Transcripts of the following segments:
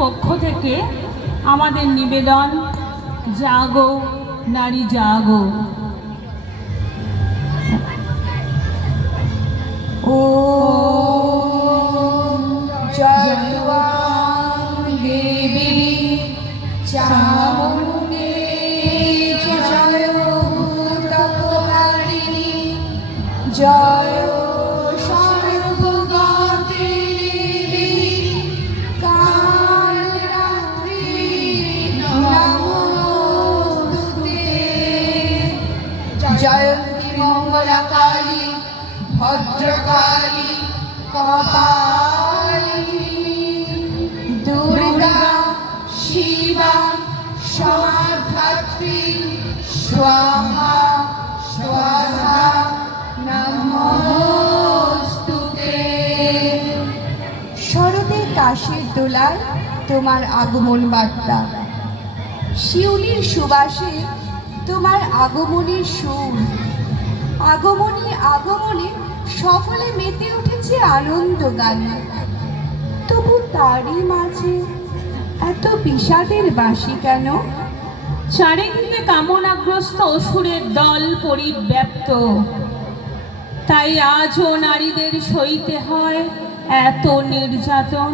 পক্ষ থেকে আমাদের নিবেদন, জাগো নারী জাগো। ও জয় দেবী চামুণ্ডে জয় ভূতকারিণী জয় সর্বগতে দেবী কালরাত্রি নমস্তুতে। জয়ন্তী মঙ্গলাকালী ভদ্রকালী কপালিনী দুর্গা শিবা সমাধাত্রী স্বাহা স্বাহা নমস্তুতে। শরতে কাশের দোলায় তোমার আগমন বার্তা, শিউলির সুবাসে তোমার আগমনের সুর। আগমনী আগমনে সকলে মেতে উঠেছে আনন্দ গানে, তবু তারই মাঝে এত বিষাদের বাসি কেন? চারিদিকে কামনাগ্রস্ত অসুরের দল পরিব্যাপ্ত, তাই আজও নারীদের সইতে হয় এত নির্যাতন।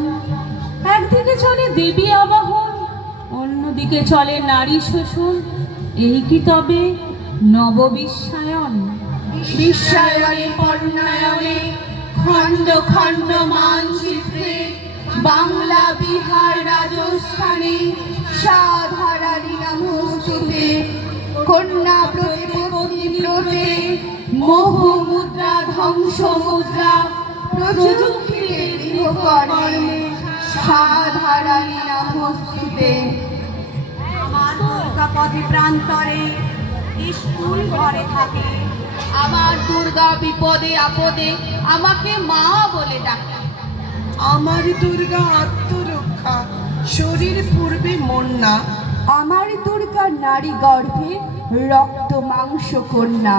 একদিকে চলে দেবী আবাহন, অন্যদিকে চলে নারী শোষণ। এই কি তবে নববিশ্বায়ন? বিশ্বায়নে পণ্যায়নে খণ্ড খণ্ড মানচিত্রে বাংলা বিহার রাজস্থানে সাধারণী নমস্তুতে। কন্যা প্রতিপত্তি ব্রতে মোহ মুদ্রা ধ্বংস মুদ্রা প্রযুক্তির গৃহকর্মে সাধারণী নমস্তুতে। আমার দুর্গা পথে প্রান্তরে স্কুল ঘরে থাকে, আমার দুর্গা বিপদে আপদে আমাকে মা বলে ডাকে। আমার দুর্গা আত্মরক্ষা, শরীর পূর্বে মন না। আমার দুর্গা নারী গর্ভে রক্ত মাংস কন্যা।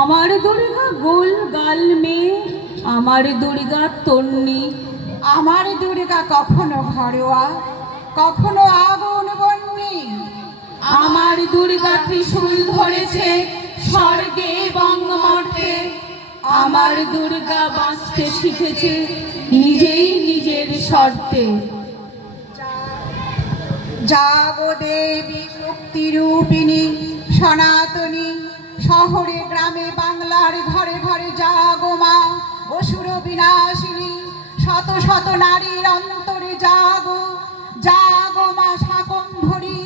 আমার দুর্গা গোল গাল মেয়ে, আমার দুর্গা তন্নি। আমার দুর্গা কখনো ঘরোয়া কখনো আগুন বন্যি। আমার দুর্গা ত্রিশূল ধরেছে স্বর্গে এবং মর্তে। আমার দুর্গা বাঁচতে শিখেছে নিজেই নিজের শর্তে। জাগো দেবী শক্তি রূপিণী সনাতনী, শহরে গ্রামে বাংলার ঘরে ঘরে জাগো মা অসুর বিনাশিনী। শত শত নারীর অন্তরে জাগো, জাগো মা শাকম্ভরী।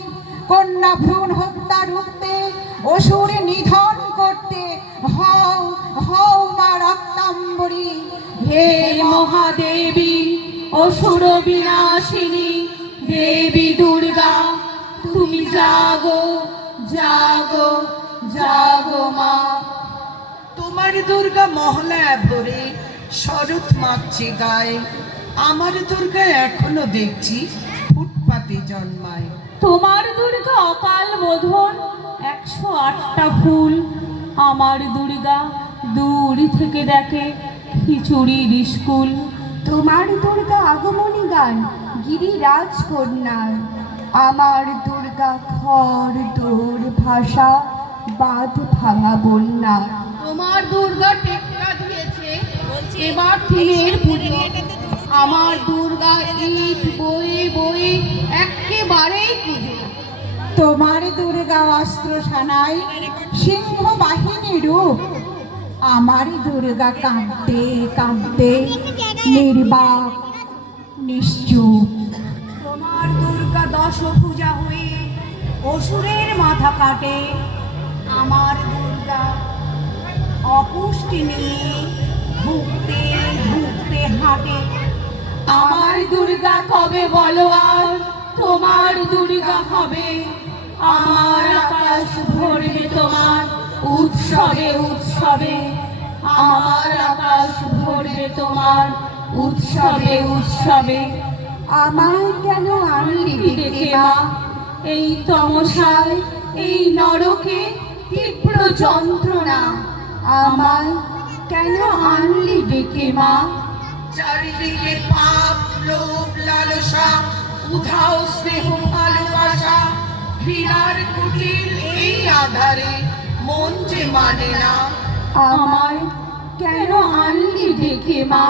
কন্যা ভ্রূণ হত্যা রুখতে, অসুর নিধন করতে হও হও মা রক্তাম্বরী। হে মহাদেবী অসুর বিনাশিনী দেবী দুর্গা, তুমি জাগো জাগো জাগো মা। তোমার দুর্গা মহলায় ভরে শরৎ মাগছে গায়ে। আমার দুর্গা এখনো দেখছি ফুটপাতে জন্মায়। তোমার দুর্গা অকাল বোধন 108টা ফুল। আমার দুর্গা দূর থেকে দেখে খিচুড়ির স্কুল। তোমার দুর্গা আগমনী গান গিরিরাজ কন্যার। আমার দুর্গা খড় দোর ভাষা বাঁধ ভাঙা বন্যা। তোমার দুর্গা টেক্কা দিয়েছে এবার থিমের পুজো। আমার দুর্গা ইট বয়ে বয়ে একেবারেই পুজো। তোমার দুর্গা অস্ত্র সানাই সিংহ বাহিনী রূপ। আমার দুর্গা কাঁদতে কাঁদতে নির্বাক নিশ্চুপ। তোমার দুর্গা দশভুজা হয়ে অসুরের মাথা কাটে। আমার দুর্গা অপুষ্টি নিয়ে ভুগতে ভুগতে হাঁটে। আমার দুর্গা কবে বলো আর তোমার দুর্গা হবে? আমার আকাশ ভরবে তোমার উৎসবে উৎসবে। আমার আকাশ ভরবে তোমার উৎসবে উৎসবে। আমায় কেন আনলি ডেকে মা এই তমসায়, এই নরকে তীব্র যন্ত্রণা। আমায় কেন আনলি ডেকে মা। চারিদিকে পাপ লোভ লালসা উধাও স্নেহ ভালোবাসা ঘৃণার কুটিল এই আধারে মন যে মানে না। আমায় কেন আনলি ডেকে মা?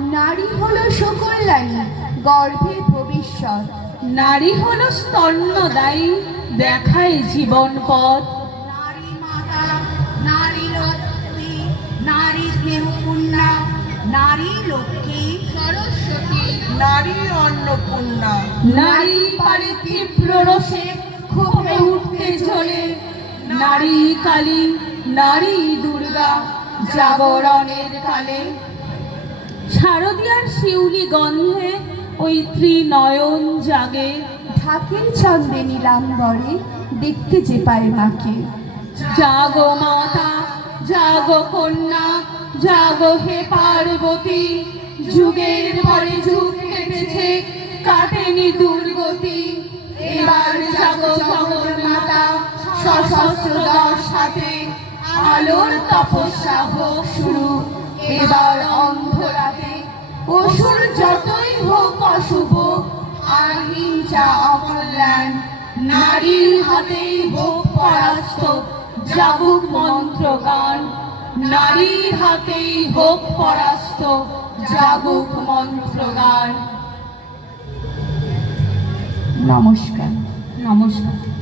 নারী হলো সকল্যাণী, গর্ভের ভবিষ্যৎ। নারী হলো স্তন্যদায়ী, দেখায় জীবন পথ। নারী মাতা, নারী লক্ষ্মী, নারী স্নেহপূর্ণা, নারী লক্ষ্মী, সরস্বতী, নারী অন্নপূর্ণা, নারী পারে তীব্র রসে ক্ষোভে উঠতে চলে। নারী কালী, নারী দুর্গা, জাগরণের কালে। শারদীয়ার শিউলি গন্ধে ওই ত্রিনয়ন জাগে। ঢাকের ছন্দে নীলাম্বরে দেখতে যে পায় মাকে। জাগো মাতা, জাগো কন্যা, জাগো হে পার্বতী। যুগের পরে যুগ কেটেছে, কাটেনি দুর্গতি। এবার জাগো জগন্মাতা, সশস্ত্র দশ হাতে। আলোর তপস্যা হোক শুরু এবার অন্ধরাতে। অসুর যতই হোক অশুভ, আর হিংসা অকল্যাণ, নারীর হাতেই হোক পরাস্ত, জাগুক মন্ত্রগান। নারীর হাতেই হোক পরাস্ত, জাগুক মন্ত্রগান। নমস্কার। নমস্কার।